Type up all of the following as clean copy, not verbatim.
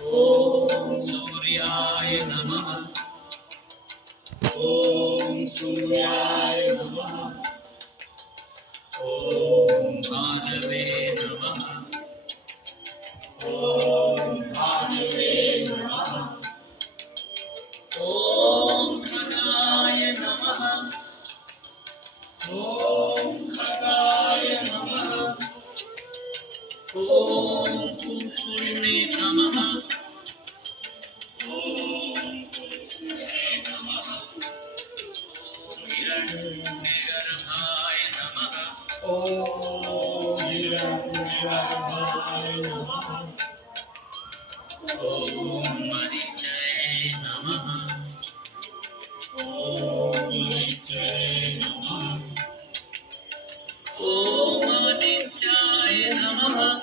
ॐ सूर्याय नमः। ॐ सूर्याय नमः। ॐ भानवे नमः। ॐ भानवे नमः। ॐ खगाय नमः। ॐ खगाय नमः। ॐ पुष्णे नमः। ॐ पुष्णे नमः। ॐ हिरण्यगर्भाय नमः। ॐ हिरण्यगर्भाय नमः। ॐ मरीचये नमः। ॐ मरीचये नमः। ॐ आदित्याय नमः।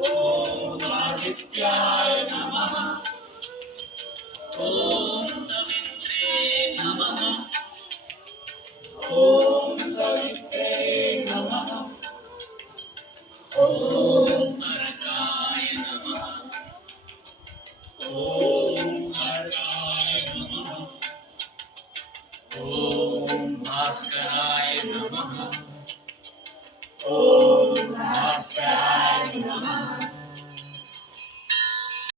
ॐ आदित्याय